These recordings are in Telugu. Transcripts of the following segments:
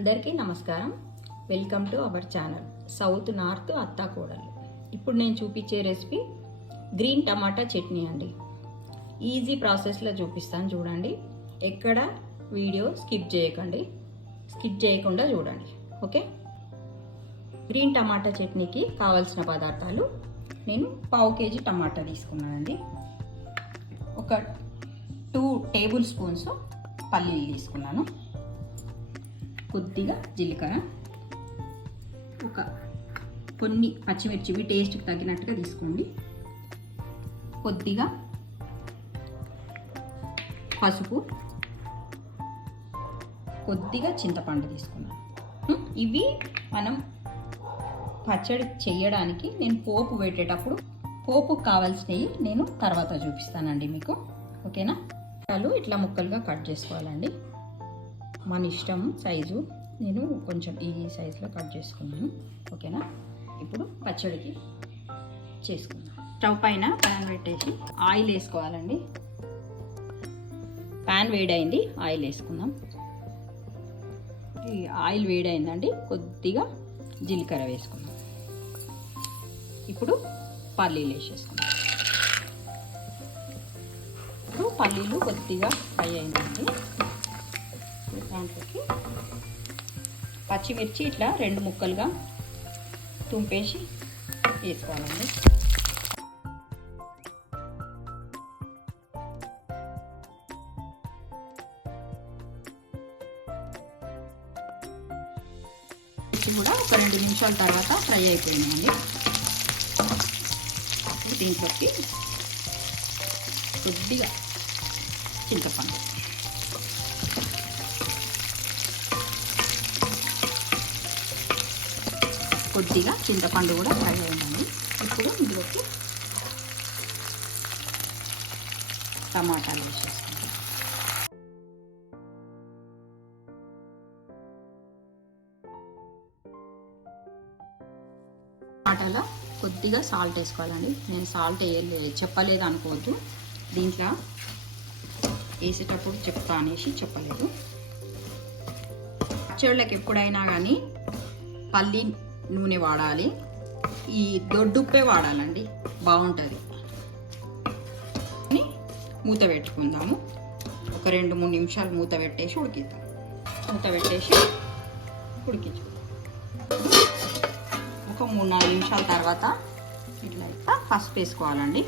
అందరికీ నమస్కారం. Welcome to our channel. South north అత్తాకూడలు ఇప్పుడు నేను చూపించే రెసిపీ గ్రీన్ టమాటా చట్నీ అండి. ఈజీ ప్రాసెస్లో చూపిస్తాను చూడండి. ఎక్కడ వీడియో స్కిప్ చేయకండి. స్కిప్ చేయకుండా చూడండి. ఓకే? గ్రీన్ టమాటా చట్నీకి కావాల్సిన పదార్థాలు నేను పావు కేజీ టమాటా తీసుకున్నానండి. ఒక టూ టేబుల్ స్పూన్స్ పల్లీలు తీసుకున్నాను. కొద్దిగా జీలకర్ర. ఒక కొన్ని పచ్చిమిర్చి మీ టేస్ట్కి తగినట్టుగా తీసుకోండి. కొద్దిగా పసుపు కొద్దిగా చింతపండు తీసుకున్నాను. ఇవి మనం పచ్చడి చేయడానికి నేను పోపు పెట్టేటప్పుడు పోపు కావాల్సినవి నేను తర్వాత చూపిస్తానండి మీకు. ఓకేనా? ఇట్లా ముక్కలుగా కట్ చేసుకోవాలండి. మన ఇష్టం సైజు. నేను కొంచెం ఈ సైజులో కట్ చేసుకున్నాను. ఓకేనా? ఇప్పుడు పచ్చడికి చేసుకుందాం. స్టవ్ పైన ప్యాన్ పెట్టేసి ఆయిల్ వేసుకోవాలండి. ప్యాన్ వేడైంది ఆయిల్ వేసుకుందాం. ఈ ఆయిల్ వేడైందండి కొద్దిగా జీలకర్ర వేసుకుందాం. ఇప్పుడు పల్లీలు వేసేసుకుందాం. ఇప్పుడు పల్లీలు కొద్దిగా ఫ్రై అయిందండి పచ్చిమిర్చి ఇట్లా రెండు ముక్కలుగా తుంపేసి వేసుకోవాలండి. కూడా ఒక రెండు నిమిషాల తర్వాత ఫ్రై అయిపోయినాయండి. దీంట్లోకి కొద్దిగా చింతపండు. కొద్దిగా చింతపండు కూడా ఫ్రై అయిందండి. ఇప్పుడు ఇందులోకి టమాటాలు వేసేసుకుంటాం టమాటాలో కొద్దిగా సాల్ట్ వేసుకోవాలండి. నేను సాల్ట్ వేయలే చెప్పలేదు అనుకోవద్దు. దీంట్లో వేసేటప్పుడు చెప్తా అనేసి చెప్పలేదు. పచ్చళ్ళకి ఎప్పుడైనా కానీ పల్లి నూనె వాడాలి. ఈ దొడ్డుప్పే వాడాలండి. బాగుంటుంది. అని మూత పెట్టుకుందాము. ఒక రెండు మూడు నిమిషాలు మూత పెట్టేసి ఉడికిద్దాం. మూత పెట్టేసి ఉడికించుకుందాం. ఒక మూడు నాలుగు నిమిషాల తర్వాత ఇట్లా ఇట్లా పసుపు వేసుకోవాలండి.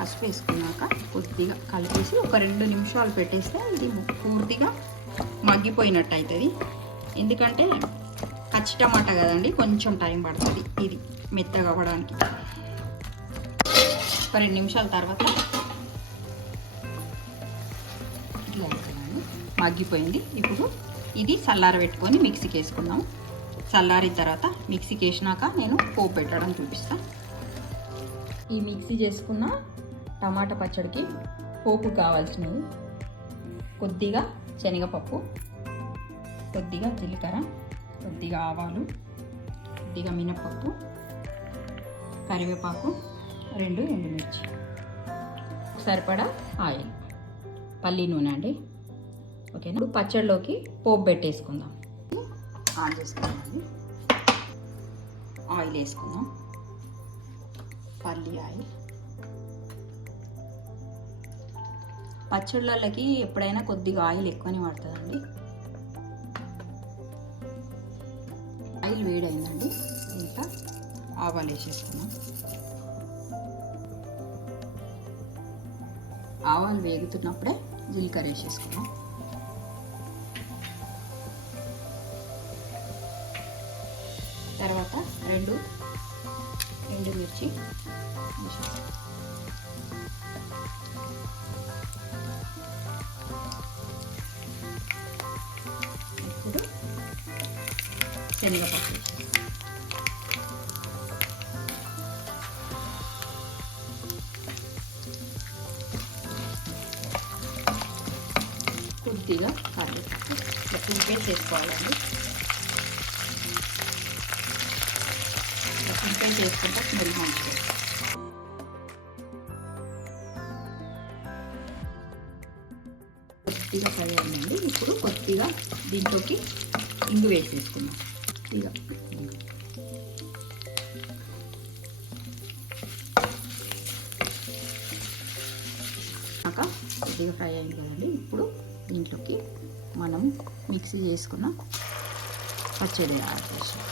పసుపు వేసుకున్నాక కొద్దిగా కలిపేసి ఒక రెండు నిమిషాలు పెట్టేస్తే ఇది పూర్తిగా మగ్గిపోయినట్టు అవుతుంది ఎందుకంటే పచ్చి టమాటా కదండి కొంచెం టైం పడుతుంది ఇది మెత్తగా అవ్వడానికి. ఒక రెండు నిమిషాల తర్వాత ఇట్లా మగ్గిపోయింది. ఇప్పుడు ఇది చల్లారి పెట్టుకొని మిక్సీకి వేసుకుందాం. చల్లారిన తర్వాత మిక్సీకి వేసినాక నేను పోపు పెట్టడం చూపిస్తాను ఈ మిక్సీ చేసుకున్న టమాటా పచ్చడికి పోపు కావాల్సినవి కొద్దిగా శనగపప్పు కొద్దిగా జీలకర్ర కొద్దిగా ఆవాలు కొద్దిగా మినపప్పు కరివేపాకు రెండు ఎండుమిర్చి. సరిపడా ఆయిల్. పల్లి నూనె అండి. ఓకేనా? ఇప్పుడు పచ్చడిలోకి పోపు పెట్టేసుకుందాం. ఆన్ చేసుకుందామండి. ఆయిల్ వేసుకుందాం. పల్లి ఆయిల్. పచ్చళ్ళకి ఎప్పుడైనా కొద్దిగా ఆయిల్ ఎక్కువనే పడుతుందండి ఆయిల్ వేడైందండి. ఇంకా ఆవాలు వేసేసుకున్నాం. ఆవాలు వేగుతున్నప్పుడే జీలకర్ర వేసేసుకున్నాం. తర్వాత రెండు ఎండుమిర్చి వేసేసుకున్నాం. శనగపప్పు. కొద్దిగా కరివేపాకు ఇట్లా చేసుకోవాలండి. వేసుకోవాలండి చేసుకుంటే తుంపేసి వేసుకుంటే స్మెల్ మంచిగా కొద్దిగా ఫ్రై అయిందండి. ఇప్పుడు కొద్దిగా దీంట్లోకి ఇంగు వేసేసుకున్నాం ఇక కొద్దిగా ఫ్రై అయింది కదండి. ఇప్పుడు దీంట్లోకి మనం మిక్సీ చేసుకున్న పచ్చడి యాడ్ చేసాం.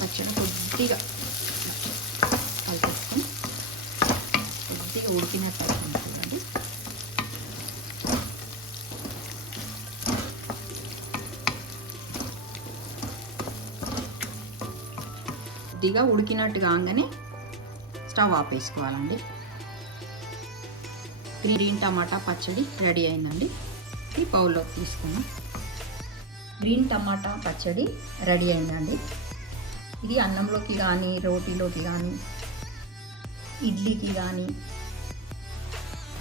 పచ్చడి కొద్దిగా కలిపేసుకుని కొద్దిగా ఉడికినట్టు అవుతుంది చూడండి కొద్దిగా ఉడికినట్టు కాగానే స్టవ్ ఆపేసుకోవాలండి గ్రీన్ టమాటా పచ్చడి రెడీ అయిందండి. ఈ బౌల్లోకి తీసుకున్నాం గ్రీన్ టమాటా పచ్చడి రెడీ అయిందండి. ఇది అన్నంలోకి కానీ రోటీలోకి కానీ ఇడ్లీకి కానీ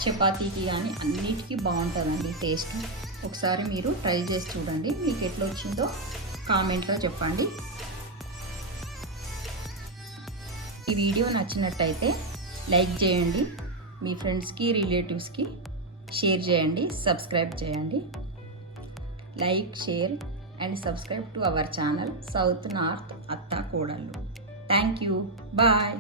చపాతీకి కానీ అన్నిటికీ బాగుంటుందండి టేస్ట్. ఒకసారి మీరు ట్రై చేసి చూడండి. మీకు ఎట్లా వచ్చిందో కామెంట్లో చెప్పండి. ఈ వీడియో నచ్చినట్టయితే లైక్ చేయండి మీ ఫ్రెండ్స్కి రిలేటివ్స్కి షేర్ చేయండి సబ్స్క్రైబ్ చేయండి. Like share and subscribe to our channel south north అత్తా కోడళ్ళు. Thank you. బాయ్.